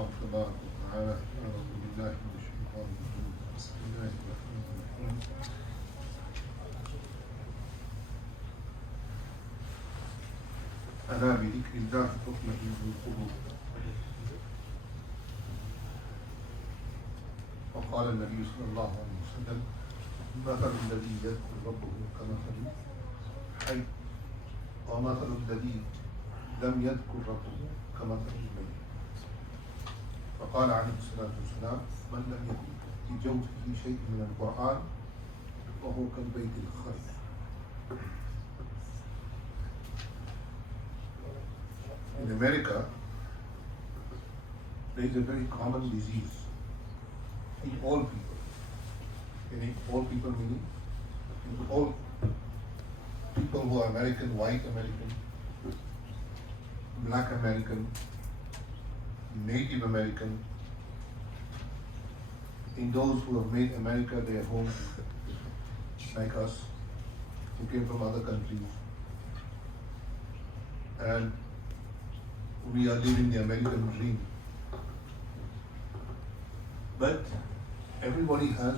الله تبارك وتعالى. أعوذ بالله من الشيطان الرجيم. بسم الله الرحمن الرحيم. ألا بذكر الله تطمئن القلوب. وقال النبي صلى الله عليه وسلم: مثل الذي يذكر ربه كمثل حي، ومثل الذي لم يذكر ربه كمثل الميت. فقال عليه الصلاة والسلام: من لم يكن في جوفه شيء من القرآن وهو كالبيت الخرب. In America, there is a very common disease in all people. In all people meaning in all people who are American, white American, black American, Native American, in those who have made America their home, like us, who came from other countries, and we are living the American dream. But everybody has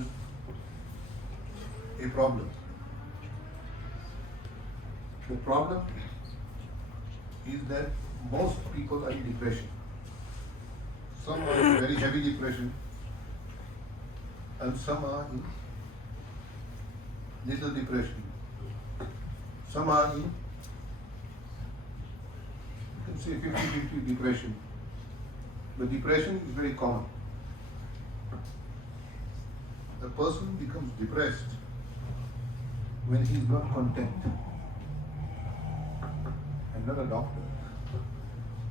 a problem. The problem is that most people are in depression. Some are in very heavy depression, and some are in little depression. Some are in, you can say 50-50 depression. But depression is very common. The person becomes depressed when he is not content. I'm not a doctor,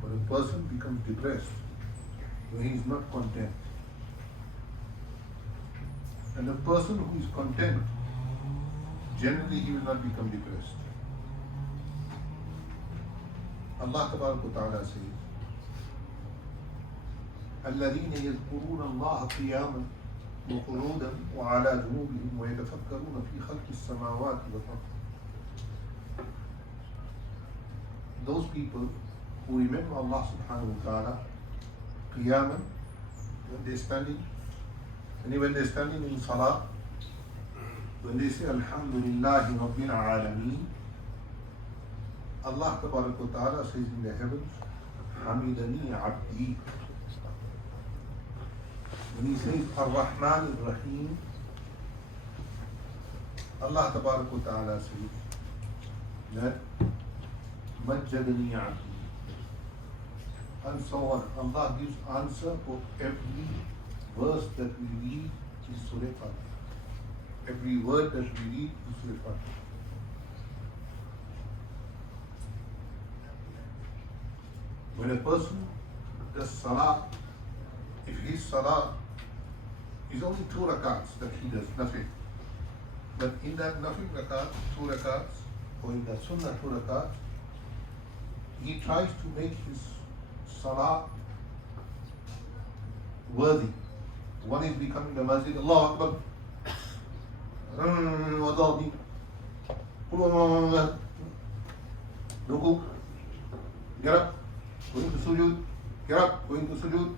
but a person becomes depressed when he is not content. And a person who is content, generally he will not become depressed. Allah Tabaraka wa Ta'ala says, الَّذِينَ يَذْكُرُونَ اللَّهَ قِيَامًا وقعودا وعلى جنوبهم ويتفكرون في خلق السماوات والأرض. Those people who remember Allah subhanahu wa ta'ala qiyaman, when they're standing, and when they're standing in Salah, when they say Alhamdulillahi Rabbil Alameen, Allah Tabaraka wa Ta'ala says in the heavens, Hamidani Abdi. When he says Ar-Rahman Ar-Rahim, Allah Tabaraka wa Ta'ala says that Majjadani Abdi. And so on. Allah gives answer for every verse that we read in Surah Fatiha. Every word that we read in Surah Fatiha. When a person does Salah, if his Salah is only 2 rakats that he does, nothing. But in that nothing rakat, 2 rakats, or in that sunnah 2 rakats, he tries to make his Salah worthy. One is becoming the Masjid, Allah Akbar, Ruku, get up, going to sujood, get up, going to sujood.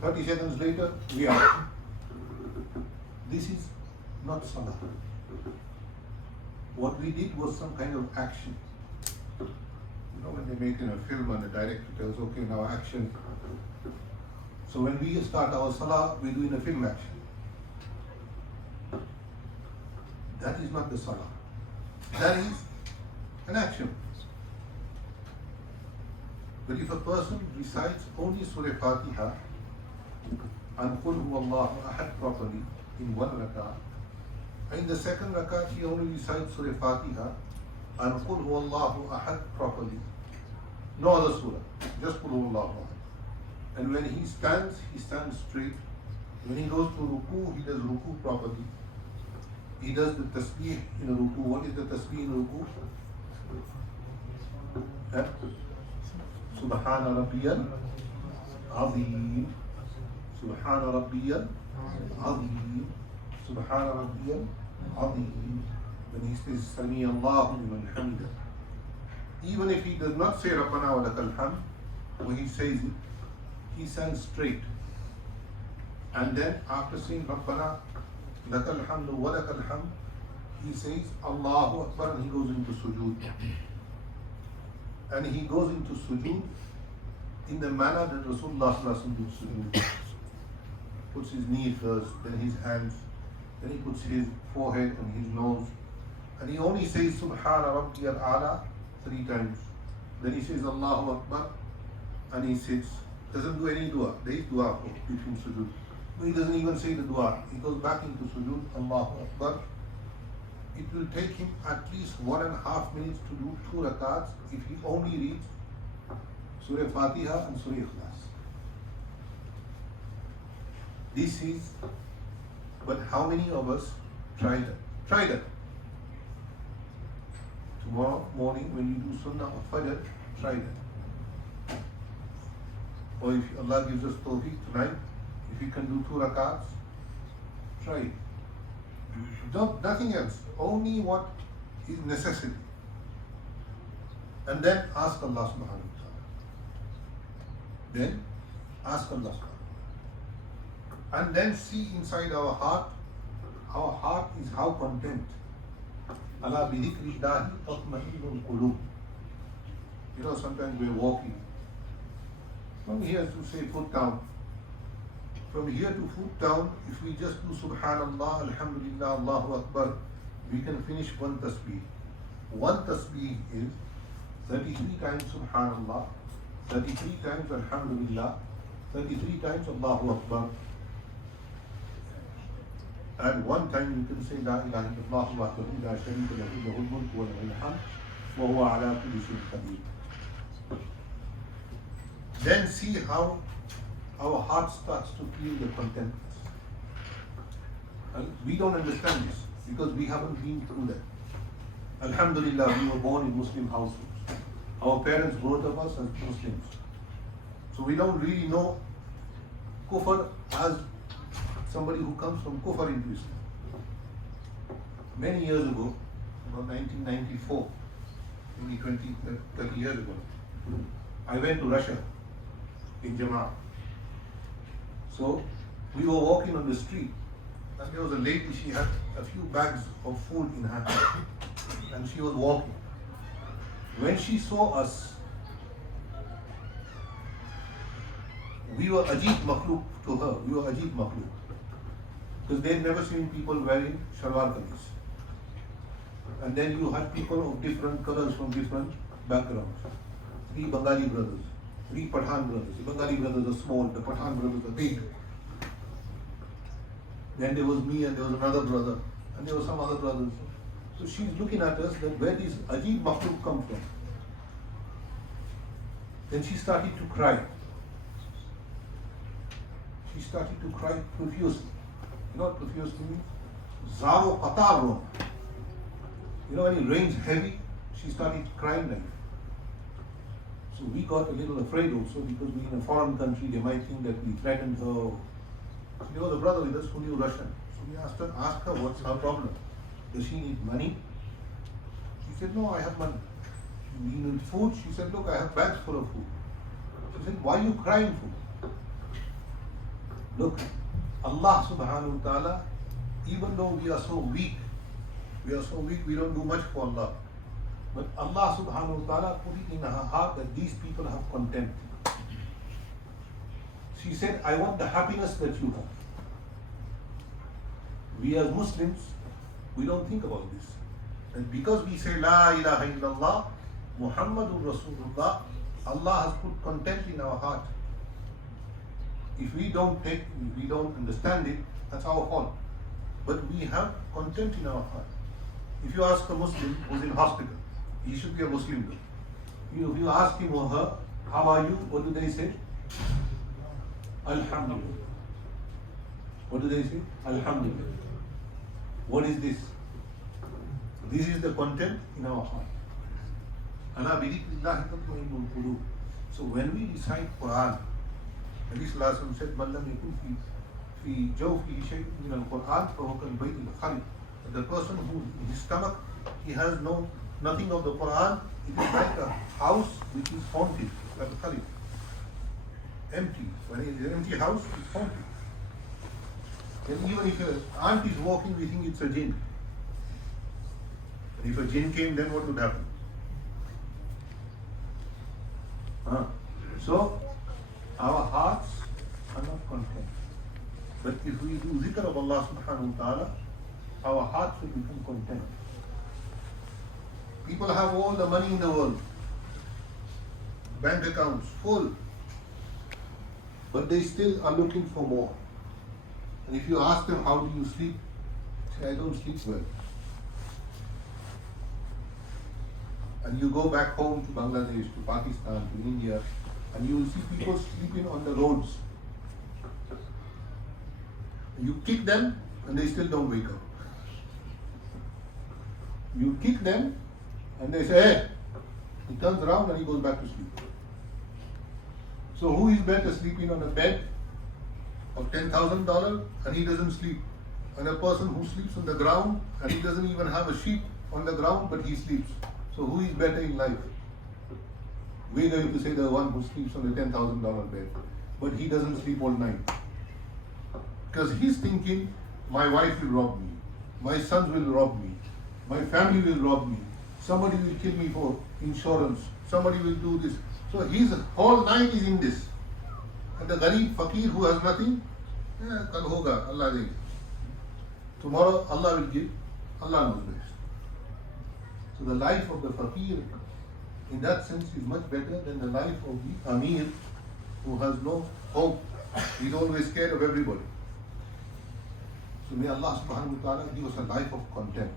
30 seconds later, we are. This is not Salah. What we did was some kind of action. You know, when they make in a film and the director tells, okay, now action. So when we start our Salah, we do in a film action. That is not the Salah. That is an action. But if a person recites only Surah Fatiha and Qul Huwallahu Ahad properly in 1 rakat, in the second rakat he only recites Surah Fatiha and Qul Huwallahu Ahad properly, no other surah, just Qul Huwallahu Ahad. And when he stands straight. When he goes to ruku, he does ruku properly. He does the tasbih in ruku. What is the tasbih in ruku? Subhana Rabbiyal Azim. Subhana Rabbiyal Azim. Subhana Rabbiyal Azim. When he says Sami Allahu liman hamida, even if he does not say Rabbana wa lakal hamd, when he says it, he stands straight. And then after saying Rabbana lakal hamdu wa lakal hamd, he says Allahu Akbar and he goes into sujood. And he goes into sujood in the manner that Rasulullah do sujood. Puts his knee first, then his hands, then he puts his forehead and his nose. And he only says Subhana Rabbiyal A'la 3 times. Then he says Allahu Akbar and he sits. Doesn't do any dua. There is dua between sujood. But he doesn't even say the dua. He goes back into sujood, Allahu Akbar. It will take him at least 1.5 minutes to do 2 rakats if he only reads Surah Fatiha and Surah Ikhlas. This is, but how many of us try that? Try that. Tomorrow morning when you do Sunnah or Fajr, try that. Or if Allah gives us tawfiq tonight, if you can do 2 rakats, try it. Nothing else, only what is necessity. And then ask Allah subhanahu wa ta'ala. Then ask Allah subhanahu wa ta'ala. And then see inside our heart is how content. Allah bi dhikrillahi tatma'innul qulub. You know, sometimes we're walking. From here to say foot down. From here to foot down, if we just do Subhanallah, Alhamdulillah, Allahu Akbar, we can finish 1 tasbih. 1 tasbih is 33 times Subhanallah, 33 times Alhamdulillah, 33 times Allahu Akbar. At one time you can say La ilaha illallah wahdahu la sharika lahu lahul mulku wa lahul hamd wa huwa ala kulli shay'in qadir. Then see how our heart starts to feel the contentness. And we don't understand this because we haven't been through that. Alhamdulillah, we were born in Muslim households. Our parents, both of us, are Muslims. So we don't really know kufr as somebody who comes from kufr into Islam. Many years ago, about 1994, maybe 30 years ago, I went to Russia in Jama'ah. So we were walking on the street and there was a lady, she had a few bags of food in her hand and she was walking. When she saw us, we were ajib makhluk to her, we were ajib makhluk. Because they'd never seen people wearing shalwar kameez. And then you had people of different colors from different backgrounds. 3 Bengali brothers, 3 Pathan brothers. The Bengali brothers are small, the Pathan brothers are big. Then there was me and there was another brother and there were some other brothers. So she's looking at us that where these ajib makhluk come from. Then she started to cry. She started to cry profusely. You know what profusely means? Zaro qatar. You know when it rains heavy, she started crying like. So we got a little afraid also because we're in a foreign country, they might think that we threatened her. So there was a brother with us who knew Russian. So we asked her what's her problem. Does she need money? She said, no, I have money. You need food? She said, look, I have bags full of food. She said, why are you crying for? Look, Allah subhanahu wa ta'ala, even though we are so weak, we don't do much for Allah. But Allah subhanahu wa ta'ala put it in her heart that these people have content. She said, I want the happiness that you have. We as Muslims, we don't think about this. And because we say La ilaha illallah, Muhammadur Rasulullah, Allah has put content in our heart. If we don't understand it, that's our fault. But we have content in our heart. If you ask a Muslim who's in hospital, he should be a Muslim though. If you ask him or her, how are you? What do they say? Alhamdulillah. What do they say? Alhamdulillah. What is this? This is the content in our heart. So when we recite Quran, Nabi Sallallahu Alaihi Wasallam said, "Man lam yakun fi jawfihi shay'un min al-Quran, fahuwa kal-bayt al-khali." The person who in his stomach he has nothing of the Quran, it is like a house which is haunted, like a Khaleel. empty. When it's an empty house, it's haunted. And even if an aunt is walking, we think it's a jinn. And if a jinn came, then what would happen? So, our hearts are not content. But if we do zikr of Allah subhanahu wa ta'ala, our hearts will become content. People have all the money in the world, bank accounts full, but they still are looking for more. And if you ask them, how do you sleep? They say, I don't sleep well. And you go back home to Bangladesh, to Pakistan, to India, and you will see people sleeping on the roads. You kick them, and they still don't wake up. You kick them, and they say, hey, he turns around and he goes back to sleep. So who is better, sleeping on a bed of $10,000 and he doesn't sleep, and a person who sleeps on the ground and he doesn't even have a sheet on the ground but he sleeps? So who is better in life? We're going to say the one who sleeps on the $10,000 bed, but he doesn't sleep all night. Because he's thinking, my wife will rob me, my sons will rob me, my family will rob me, somebody will kill me for insurance, somebody will do this. So his whole night is in this. And the gharib fakir who has nothing, kal hoga, Allah dega. Tomorrow Allah will give, Allah knows best. So the life of the fakir in that sense is much better than the life of the amir who has no hope. He's always scared of everybody. So may Allah subhanahu wa ta'ala give us a life of content.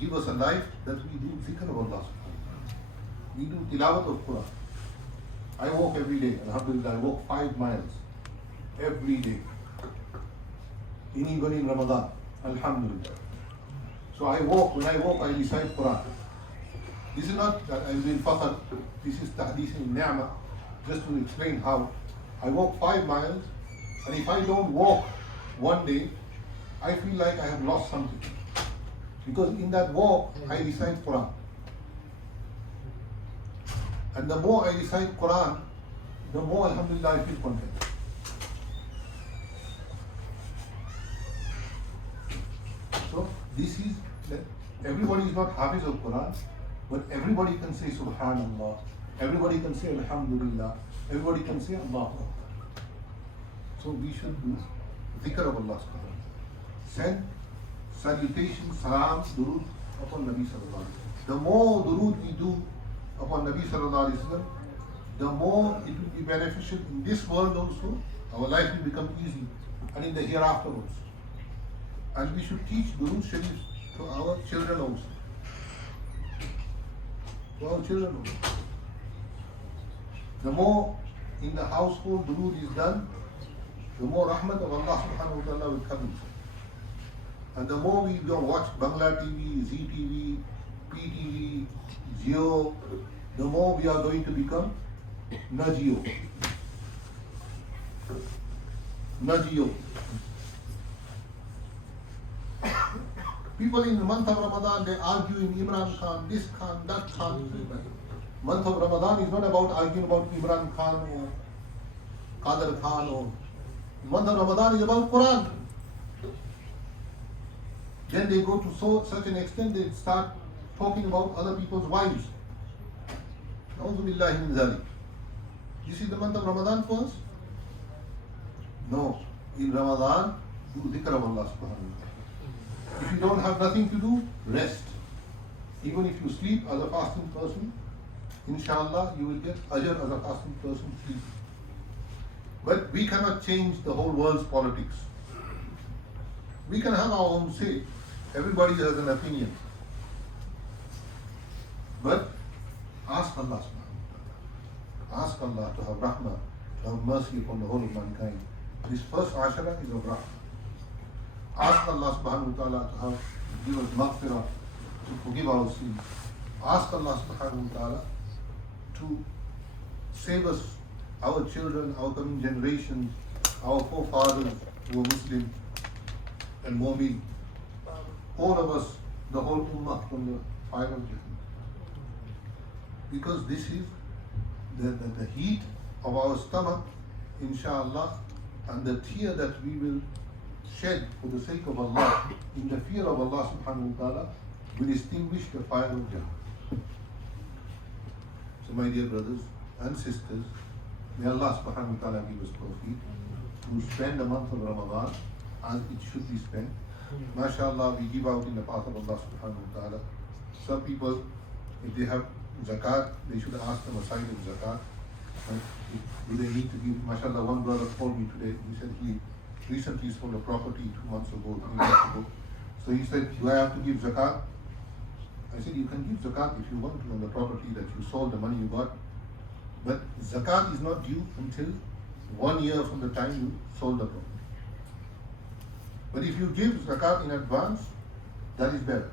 Give us a life that we do zikr of Allah subhanahu wa ta'ala. We do tilawat of Quran. I walk every day, alhamdulillah, I walk 5 miles every day. Even in Ramadan, alhamdulillah. So I walk, when I walk I recite Quran. This is not that I'm doing fakhr, this is tahdith in ni'mah, just to explain how. I walk 5 miles, and if I don't walk one day, I feel like I have lost something. Because in that walk, I recite Quran. And the more I recite Quran, the more, alhamdulillah, I feel content. So this is, everybody is not hafiz of Quran, but everybody can say Subhanallah, everybody can say Alhamdulillah, everybody can say Allahu Akbar. So we should do dhikr of Allah subhanahu wa ta'ala. Send salutations, salams, durood upon Nabi sallallahu alaihi wasallam. The more durood we do upon Nabi sallallahu alaihi wasallam, the more it will be beneficial in this world also. Our life will become easy, and in the hereafter also. And we should teach durood sharif to our children also. To our children also. The more in the household durood is done, the more rahmat of Allah subhanahu wa ta'ala will come inside. And the more we don't watch Bangla TV, ZTV, PTV, Jio, the more we are going to become Najio. Najio. People in the month of Ramadan, they argue in Imran Khan, this Khan, that Khan. Month of Ramadan is not about arguing about Imran Khan or Qadar Khan. Or month of Ramadan is about Quran. Then they go to such an extent they start talking about other people's wives. Na'udhu billahi min dhalik. This is the month of Ramadan for us? No. In Ramadan, do dhikr of Allah subhanahu wa ta'ala. If you don't have nothing to do, rest. Even if you sleep as a fasting person, inshallah you will get ajr as a fasting person sleep. But we cannot change the whole world's politics. We can have our own say. Everybody has an opinion. But ask Allah subhanahu wa ta'ala. Ask Allah to have rahmah, to have mercy upon the whole of mankind. This first ashara is of rahmah. Ask Allah subhanahu wa ta'ala to have, give us maghfirah, to forgive our sins. Ask Allah subhanahu wa ta'ala to save us, our children, our coming generations, our forefathers who were Muslim and Mu'min. All of us, the whole ummah from the fire of Jahannam. Because this is the heat of our stomach, inshallah, and the tear that we will shed for the sake of Allah, in the fear of Allah subhanahu wa ta'ala, will extinguish the fire of Jahannam. So my dear brothers and sisters, may Allah subhanahu wa ta'ala give us tawfiq to spend the month of Ramadan as it should be spent. MashaAllah, we give out in the path of Allah subhanahu wa ta'ala. Some people, if they have zakat, they should ask them aside of zakat. And do they need to give? MashaAllah, one brother called me today. He said he recently sold a property 2 months ago, 3 months ago. So he said, do I have to give zakat? I said, you can give zakat if you want to on the property that you sold, the money you got. But zakat is not due until 1 year from the time you sold the property. But if you give zakat in advance, that is better.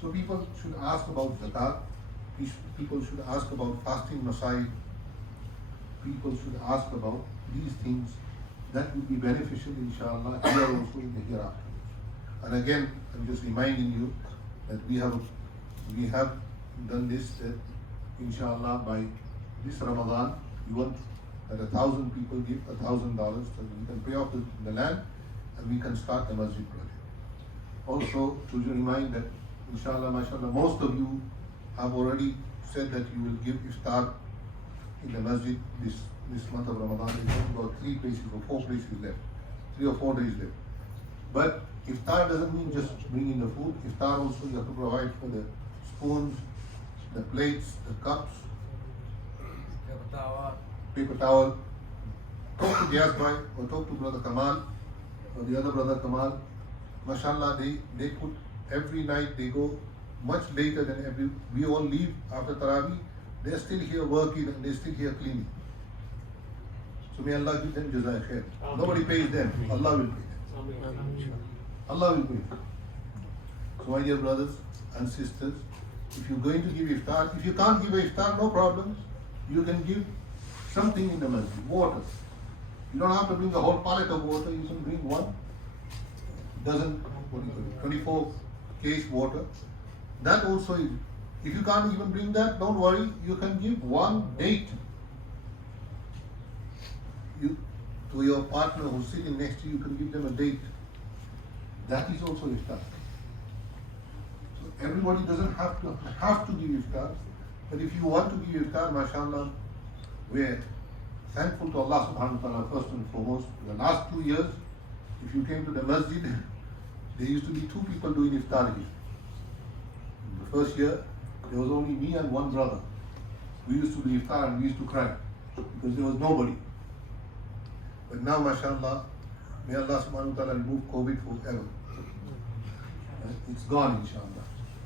So people should ask about zakat. People should ask about fasting masai. People should ask about these things. That will be beneficial, inshallah, here also in the hereafter. And again, I'm just reminding you that we have done this, that inshallah by this Ramadan, we want that 1,000 people give $1,000 so we can pay off the land and we can start the Masjid project. Also, to remind that inshallah, mashallah, most of you have already said that you will give iftar in the Masjid this month of Ramadan. There's about 3 places or 4 places left, 3 or 4 days left. But iftar doesn't mean just bringing the food. Iftar also you have to provide for the spoons, the plates, the cups, paper towel. Talk to Diaz Bhai or talk to Brother Kamal or the other Brother Kamal. MashaAllah, they put every night, they go much later than we all leave after Taraweeh. They're still here working and they're still here cleaning. So may Allah give them jazai khair. Nobody pays them. Allah will pay them. Allah will pay them. So my dear brothers and sisters, if you're going to give iftar, if you can't give iftar, no problem. You can give something in the masjid, water. You don't have to bring a whole pallet of water. You can bring one dozen, 24 case water. That also is. If you can't even bring that, don't worry. You can give one date to your partner who's sitting next to you. You can give them a date. That is also iftar. So everybody doesn't have to give iftar. But if you want to give iftar, mashallah, we're thankful to Allah subhanahu wa ta'ala first and foremost. In the last 2 years, if you came to the masjid, there used to be 2 people doing iftar here. In the first year, there was only me and one brother. We used to do iftar and we used to cry because there was nobody. But now, mashallah, may Allah subhanahu wa ta'ala remove COVID forever. It's gone, inshallah.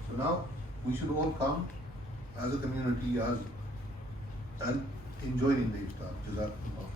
So now, we should all come as a community and enjoy in the iftar. Jazakumullah.